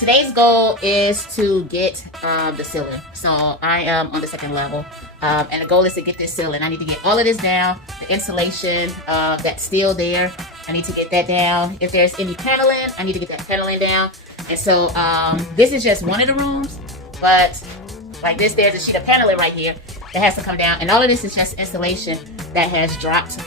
today's goal is to get the ceiling. So I am on the second level, and the goal is to get this ceiling. I need to get all of this down, the insulation that's still there. I need to get that down. If there's any paneling, I need to get that paneling down. And so this is just one of the rooms, but like this, there's a sheet of paneling right here that has to come down. And all of this is just installation that has dropped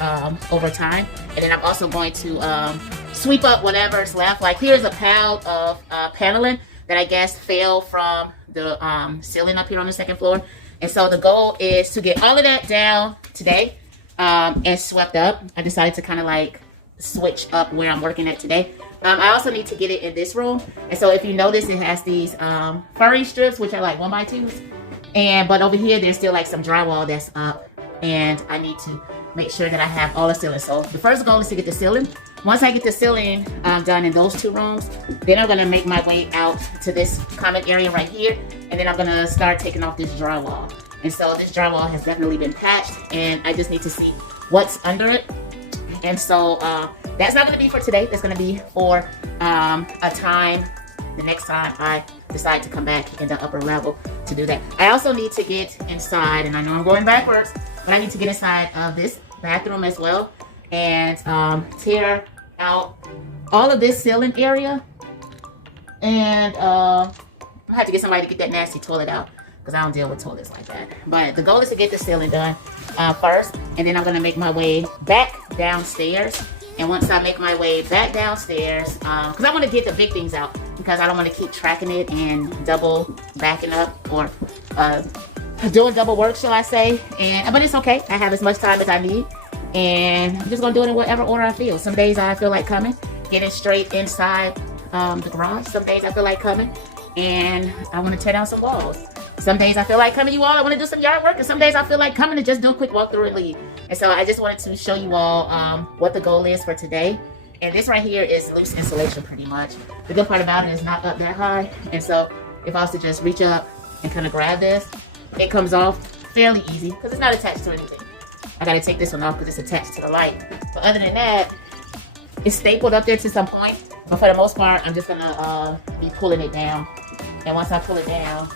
over time. And then I'm also going to sweep up whatever's left. Like here's a pile of paneling that I guess fell from the ceiling up here on the second floor. And so the goal is to get all of that down today and swept up. I decided to kind of like switch up where I'm working at today. I also need to get it in this room. And so if you notice, it has these furry strips, which are like 1x2s. But over here, there's still like some drywall that's up. And I need to make sure that I have all the ceiling. So the first goal is to get the ceiling. Once I get the ceiling done in those two rooms, then I'm gonna make my way out to this common area right here. And then I'm gonna start taking off this drywall. And so this drywall has definitely been patched, and I just need to see what's under it. And so that's not gonna be for today. That's gonna be for a time, the next time I decide to come back in the upper level to do that. I also need to get inside, and I know I'm going backwards, but I need to get inside of this bathroom as well and tear out all of this ceiling area. And I have to get somebody to get that nasty toilet out because I don't deal with toilets like that. But the goal is to get the ceiling done first, and then I'm gonna make my way back downstairs. And once I make my way back downstairs, because I want to get the big things out, because I don't want to keep tracking it and double backing up or doing double work, shall I say. But it's okay. I have as much time as I need, and I'm just gonna do it in whatever order I feel. Some days I feel like coming, getting straight inside the garage. Some days I feel like coming, and I want to tear down some walls. Some days I feel like coming, you all, I want to do some yard work, and some days I feel like coming to just do a quick walk through and leave. And so I just wanted to show you all what the goal is for today. And this right here is loose insulation pretty much. The good part about it is not up that high. And so if I was to just reach up and kind of grab this, it comes off fairly easy because it's not attached to anything. I got to take this one off because it's attached to the light. But other than that, it's stapled up there to some point. But for the most part, I'm just going to be pulling it down. And once I pull it down,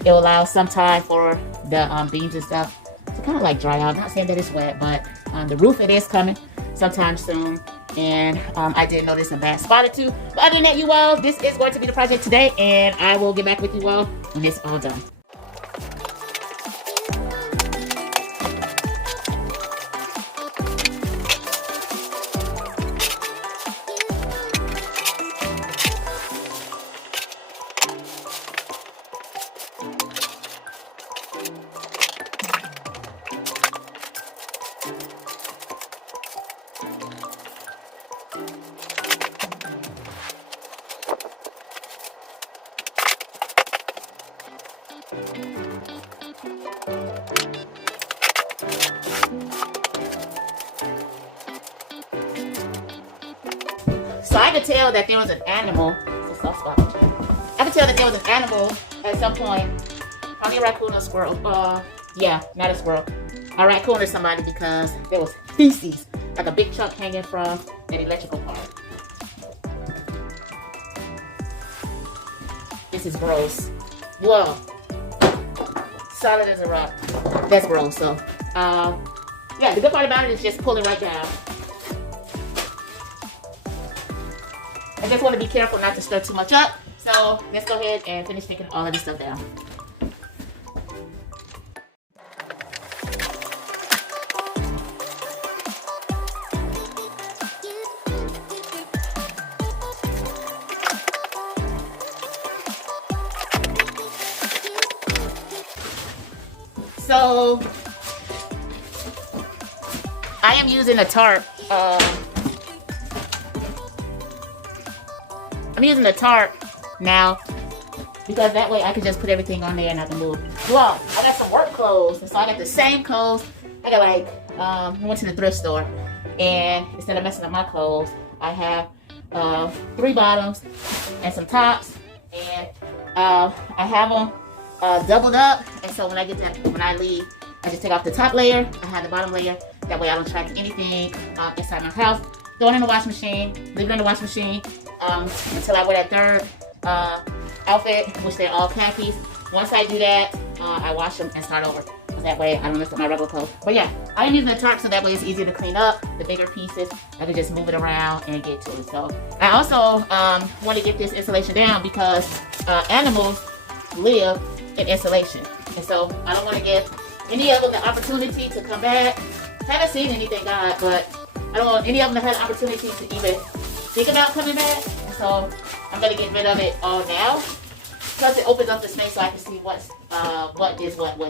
it will allow some time for the beams and stuff to kind of like dry out. Not saying that it's wet, but the roof, it is coming sometime soon. And I did notice a bad spot or two. But other than that, you all, this is going to be the project today, and I will get back with you all when it's all done. So I could tell that there was an animal. It's a soft spot. I could tell that there was an animal at some point. Probably a raccoon or a squirrel. Yeah, not a squirrel. A raccoon or somebody, because there was feces, like a big chunk hanging from that electrical part. This is gross. Whoa. Solid as a rock. That's gross. So, yeah, the good part about it is just pulling right down. I just want to be careful not to stir too much up. So let's go ahead and finish taking all of this stuff down. So I am using a tarp. I'm using the tarp now because that way I can just put everything on there and I can move. Well, I got some work clothes, and so I got the same clothes. I got like, went to the thrift store, and instead of messing up my clothes, I have 3 bottoms and some tops, and I have them doubled up. And so when I leave, I just take off the top layer. I have the bottom layer. That way I don't track anything inside my house. Throw it in the washing machine. Leave it in the washing machine. until I wear that third outfit, which they're all khakis. Once I do that, I wash them and start over. That way I don't mess up my regular clothes. But yeah, I am using the tarp so that way it's easier to clean up. The bigger pieces, I can just move it around and get to it. So I also want to get this insulation down because animals live in insulation. And so I don't want to give any of them the opportunity to come back. Haven't seen anything, God, but I don't want any of them to have the opportunity to even think about coming back. And so I'm going to get rid of it all now. Plus it opens up the space so I can see what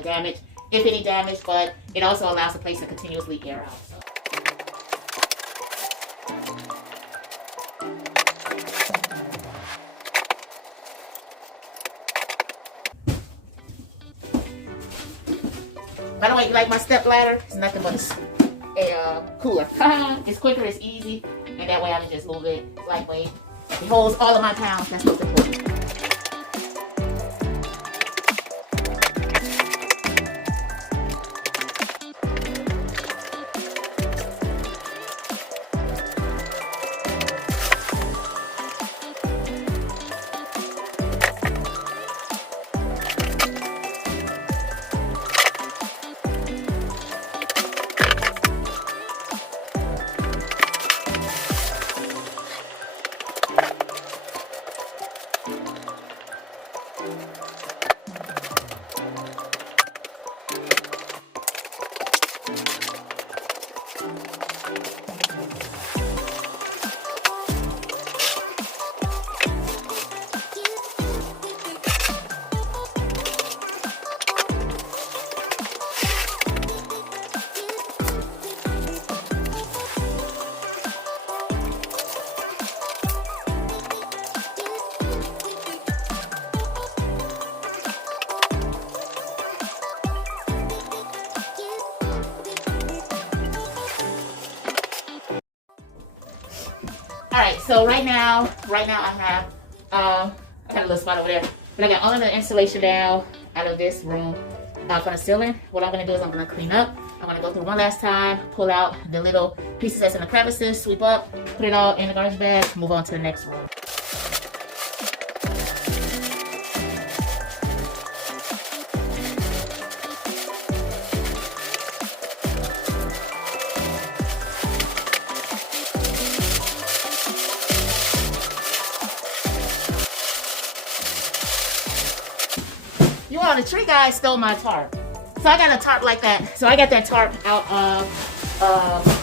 damage, if any damage, but it also allows the place to continuously air out. So. By the way, you like my step ladder? It's nothing but a cooler. It's quicker, it's easy, and that way I can just move it lightweight. It holds all of my pounds. That's what's important. Alright, so right now I have I got a little spot over there, but I got all of the insulation down out of this room from the ceiling. What I'm gonna do is I'm gonna clean up. I'm gonna go through one last time, pull out the little pieces that's in the crevices, sweep up, put it all in the garbage bag, move on to the next room. You all, the tree guy stole my tarp. So I got a tarp like that. So I got that tarp out of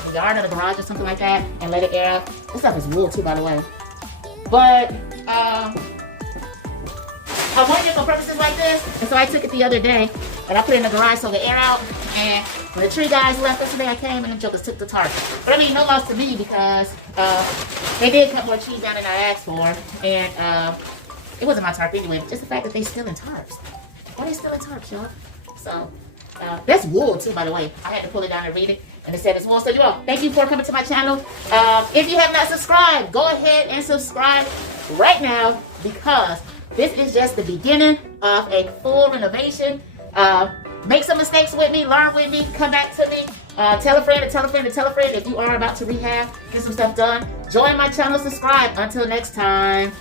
the yard or the garage or something like that and let it air out. This stuff is wool too, by the way. But I wanted it for purposes like this, and so I took it the other day and I put it in the garage so it air out. And when the tree guys left yesterday, I came and the jokers took the tarp. But I mean, no loss to me because they did cut more trees down than I asked for, and it wasn't my tarp anyway. Just the fact that they stealing tarps. Why are they stealing tarps, y'all? So that's wool too, by the way. I had to pull it down and read it, and it said it's wool. So you all, thank you for coming to my channel. If you have not subscribed, go ahead and subscribe right now because this is just the beginning of a full renovation. Make some mistakes with me, learn with me, come back to me. Tell a friend and tell a friend and tell a friend if you are about to rehab, get some stuff done. Join my channel, subscribe. Until next time.